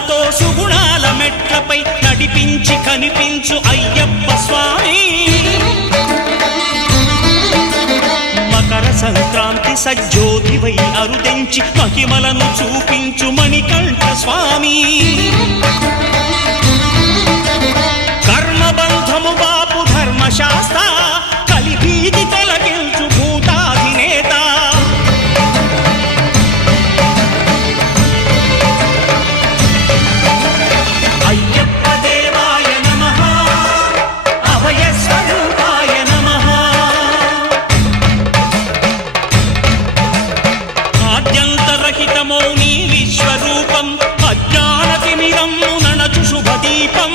సుగుణాలతో సుగుణాల మెట్లపై నడిపించి కనిపించు అయ్యప్ప స్వామి. మకర సంక్రాంతి సజ్జోతివై అరుదెంచి మహిమలను చూపించు మణికంఠ స్వామి. కర్మబంధము బాపు ధర్మశాస్త్ర కలిభీతి తొలగించు భూతాధినేత. అయ్యప్ప దేవాయ నమః, అభయ స్వరూపాయ నమః. ఆద్యంతరహితమౌ నీ విశ్వరూపం, అజ్ఞానతిమిరము నణచు శుభదీపం.